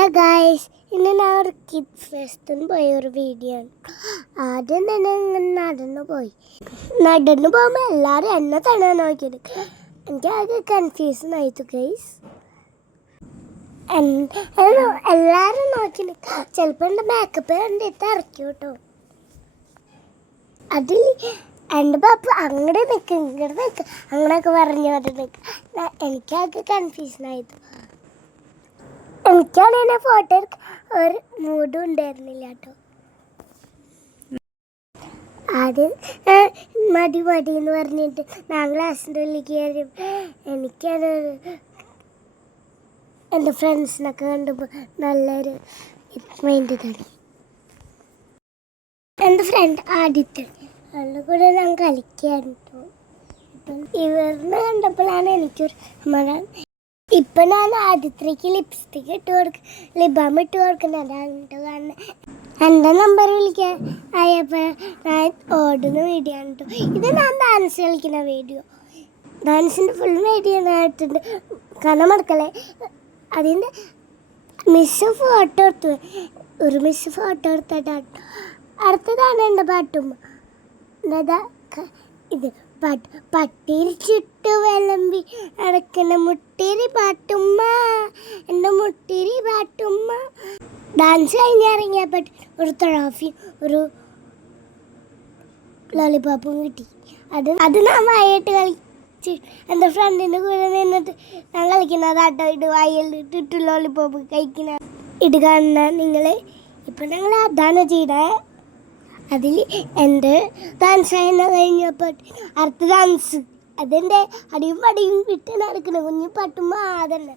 Hello guys, ഇന്ന് ഞാൻ ഒരു കിഡ്സ് ഫെസ്റ്റിന് പോയ ഒരു വീഡിയോ ആണ്. ആദ്യം തന്നെ ഇങ്ങനെ നടന്നു പോകുമ്പോൾ എല്ലാവരും എന്നെ തന്നെ നോക്കിയത്. എനിക്ക് ആകെ കൺഫ്യൂഷൻ ആയിട്ടു ഗൈസ്. എല്ലാവരും നോക്കി ചിലപ്പോൾ എൻ്റെ മേക്കപ്പ് കണ്ടിട്ട് ഇറക്കി കേട്ടോ. അതിൽ എൻ്റെ പാപ്പ അങ്ങോട്ട് നിൽക്കുക ഇങ്ങോട്ട് നിൽക്കുക അങ്ങനെയൊക്കെ പറഞ്ഞു നിൽക്കുക. എനിക്കാകെ കൺഫ്യൂഷൻ ആയിട്ട്. എനിക്കാണെങ്കിൽ ഫോട്ടോ എടുക്കാൻ ഒരു മൂഡും ഉണ്ടായിരുന്നില്ല കേട്ടോ. ആദ്യം മടി എന്ന് പറഞ്ഞിട്ട് ഞാൻ ക്ലാസ്സിൻ്റെ ഉള്ളിൽ കയറി എനിക്കത് എൻ്റെ ഫ്രണ്ട്സിനൊക്കെ കണ്ടപ്പോൾ നല്ലൊരു മൈൻഡ് തോന്നി. എൻ്റെ ഫ്രണ്ട് ആദ്യത്തെ അവളുടെ കൂടെ ഞാൻ കളിക്കായിരുന്നു. ഇവരിനെ കണ്ടപ്പോഴാണ് എനിക്കൊരു സമാധാനം. ഇപ്പം ഞാൻ ആദ്യത്തേക്ക് ലിപ്സ്റ്റിക് ലിബാം ഇട്ട് കൊടുക്കുന്നതാണ് കാണുന്നത്. എൻ്റെ നമ്പർ വിളിക്കാൻ ആയപ്പോൾ ഞാൻ ഓടുന്ന വീഡിയോ ആണ് കേട്ടോ. ഇത് ഞാൻ ഡാൻസ് കളിക്കുന്ന വീഡിയോ. ഡാൻസിൻ്റെ ഫുൾ വീഡിയോ ആയിട്ടുണ്ട്. കനമടക്കല്ലേ അതിൻ്റെ മിസ് ഫോട്ടോ എടുത്തു. ഒരു മിസ് ഫോട്ടോ എടുത്തിട്ടാണ്. അടുത്തതാണ് എൻ്റെ പാട്ടുമ്മ. ഇത് പട്ടിരി ചുട്ടു വിളമ്പി നടക്കുന്ന മുട്ടിരി പാട്ടുമ്മ, എൻ്റെ മുട്ടിരി പാട്ടുമ്മ. ഡാൻസ് കഴിഞ്ഞിറങ്ങിയപ്പോൾ ഒരു ട്രോഫിയും ഒരു ലോലിപോപ്പും കിട്ടി. അത് ഞാൻ വായിട്ട് കളിച്ച് എൻ്റെ ഫ്രണ്ടിൻ്റെ കൂടെ നിന്നിട്ട് ഞാൻ കളിക്കുന്നതാട്ടോ. ഇത് വായിലിട്ടിട്ട് ലോലിപോപ്പ് കഴിക്കുന്ന ഇത് കാണുന്ന നിങ്ങൾ. ഇപ്പം ഞങ്ങൾ അതാണ് ചെയ്തേ. അതിൽ എൻ്റെ ഡാൻസ് കഴിഞ്ഞപ്പോൾ അടുത്ത ഡാൻസ് അതെൻ്റെ അടിയും പടിയും വിട്ട് നടക്കുന്ന കുഞ്ഞു പാട്ടുമ്മ. അതന്നെ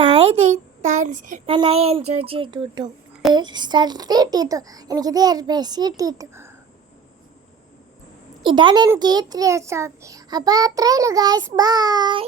ഞാൻ ഡാൻസ് നന്നായി എൻജോയ് ചെയ്തു കേട്ടോ. സ്ഥലത്ത് കിട്ടിയിട്ടോ, എനിക്കിത് എയർബേസ് കിട്ടിയിട്ടു. ഇതാണ് എനിക്ക് 3 അപ്പോൾ അത്രയേ ഉള്ളൂ ഗായ്സ്. ബൈ.